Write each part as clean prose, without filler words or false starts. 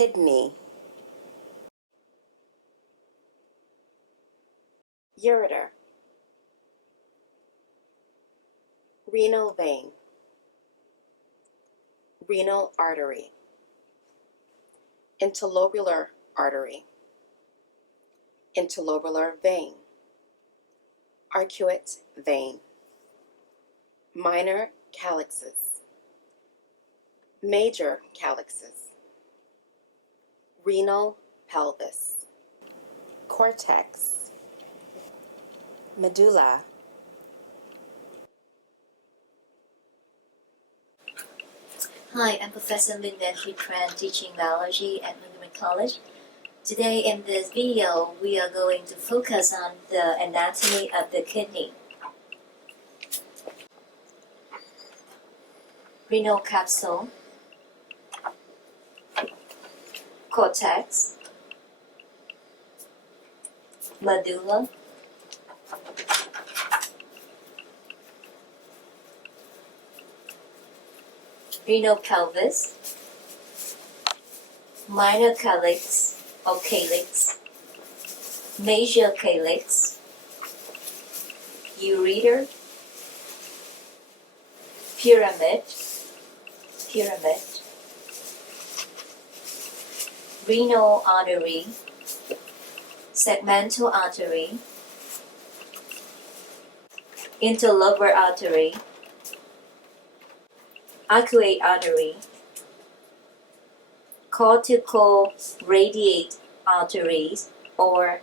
kidney, ureter, renal vein, renal artery, interlobular artery, interlobular vein, arcuate vein, minor calyxes, major calyxes, renal pelvis, cortex, medulla. Hi, I'm Professor Linda Tran, teaching biology at Montgomery College. Today in this video, we are going to focus on the anatomy of the kidney. Renal capsule, cortex, medulla, renal pelvis, minor calyx or calyx, major calyx, ureter, pyramid, renal artery, segmental artery, interlobar artery, arcuate artery, cortical radiate arteries or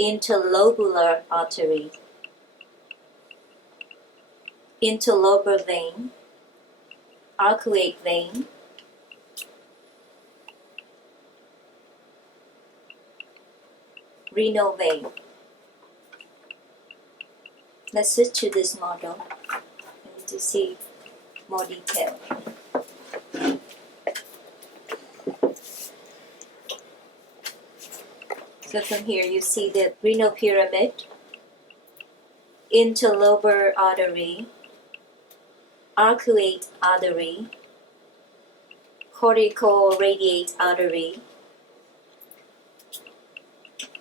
interlobular artery, interlobar vein, arcuate vein, renal vein. Let's switch to this model and to see more detail. So from here you see the renal pyramid, interlobar artery, arcuate artery, cortical radiate artery,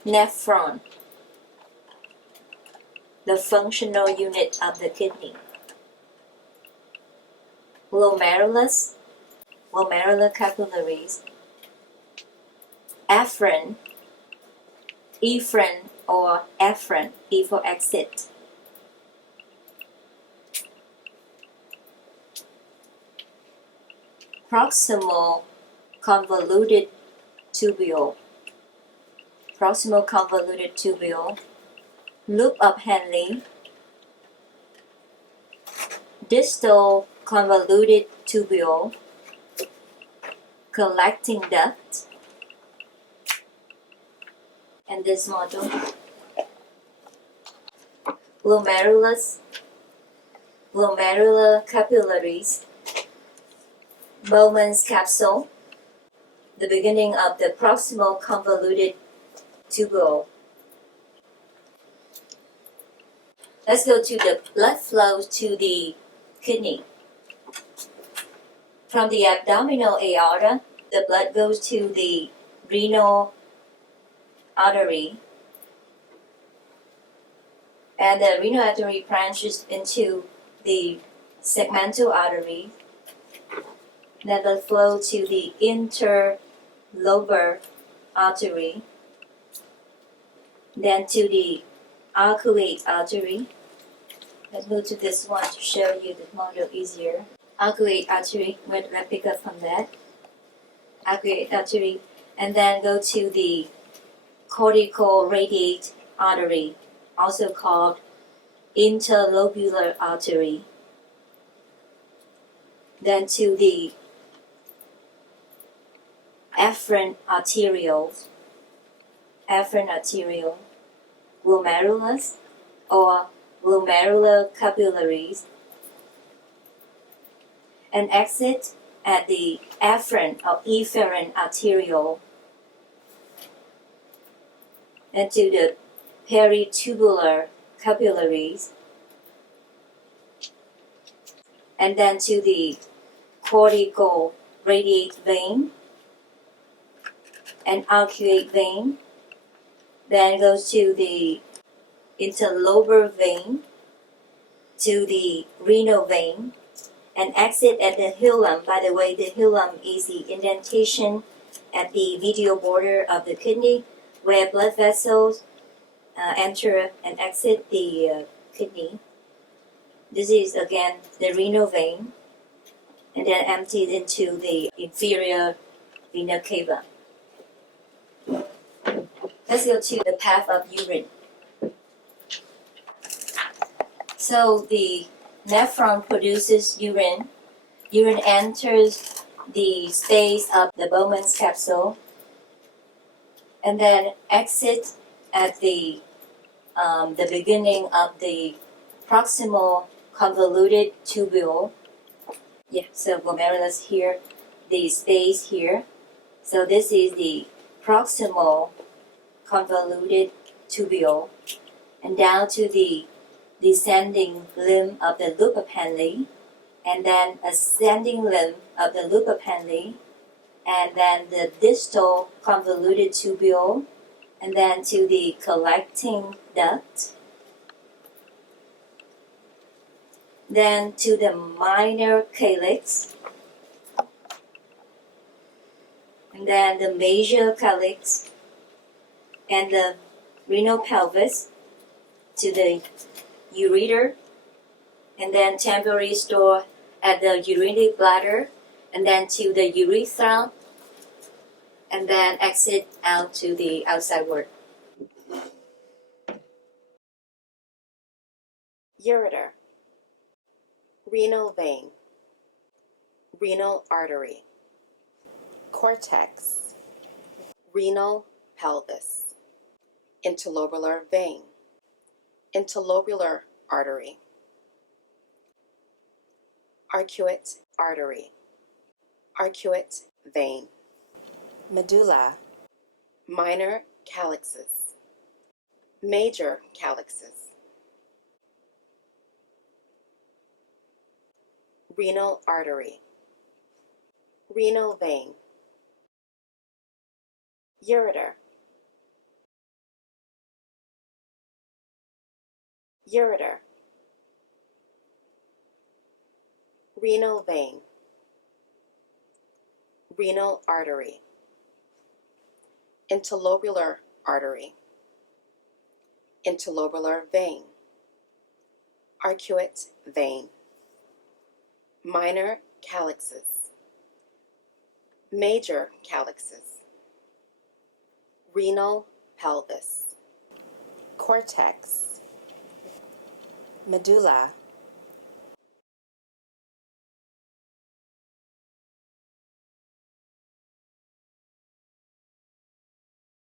nephron, the functional unit of the kidney, glomerulus, glomerular capillaries, afferent, efferent or afferent, E for exit, proximal convoluted tubule, loop of Henle, distal convoluted tubule, collecting duct, and this model, glomerulus, glomerular capillaries, Bowman's capsule, the beginning of the proximal convoluted tubule. Let's go to the blood flow to the kidney. From the abdominal aorta, the blood goes to the renal artery, and the renal artery branches into the segmental artery, then the flow to the interlobar artery, then to the arcuate artery. Let's move to this one to show you the model easier. Arcuate artery, let's pick up from that. Arcuate artery, and then go to the cortical radiate artery, also called interlobular artery. Then to the afferent arteriole, glomerulus or glomerular capillaries, and exit at the afferent or efferent arteriole, and to the peritubular capillaries, and then to the cortical radiate vein, and arcuate vein, then goes to the interlobar vein, to the renal vein, and exit at the hilum. By the way, the hilum is the indentation at the medial border of the kidney where blood vessels enter and exit the kidney. This is again the renal vein, and then emptied into the inferior vena cava. Let's go to the path of urine. So the nephron produces urine. Urine enters the space of the Bowman's capsule and then exits at the beginning of the proximal convoluted tubule. Yeah, so glomerulus here, the space here. So this is the proximal convoluted tubule, and down to the descending limb of the loop appendage, and then ascending limb of the loop appendage, and then the distal convoluted tubule, and then to the collecting duct, then to the minor calyx, and then the major calyx, and the renal pelvis to the ureter, and then temporary store at the urinary bladder, and then to the urethra, and then exit out to the outside world. Ureter. Renal vein. Renal artery. Cortex. Renal pelvis. Interlobular vein. Interlobular artery. Arcuate artery. Arcuate vein. Medulla. Minor calyxes. Major calyxes. Renal artery. Renal vein. Ureter. Ureter. Renal vein. Renal artery. Interlobular artery. Interlobular vein. Arcuate vein. Minor calyxes. Major calyxes. Renal pelvis. Cortex. Medulla.